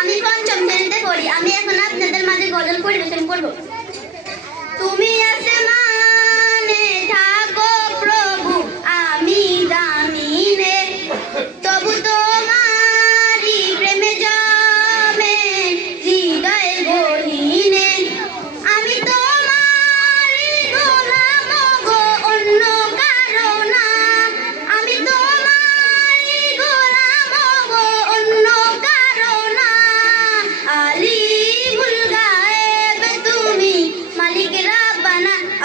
আমি পঞ্চম শ্রেণীতে পড়ি আমি এখন আপনাদের মাঝে গজল পরিবেশন করবো তুমি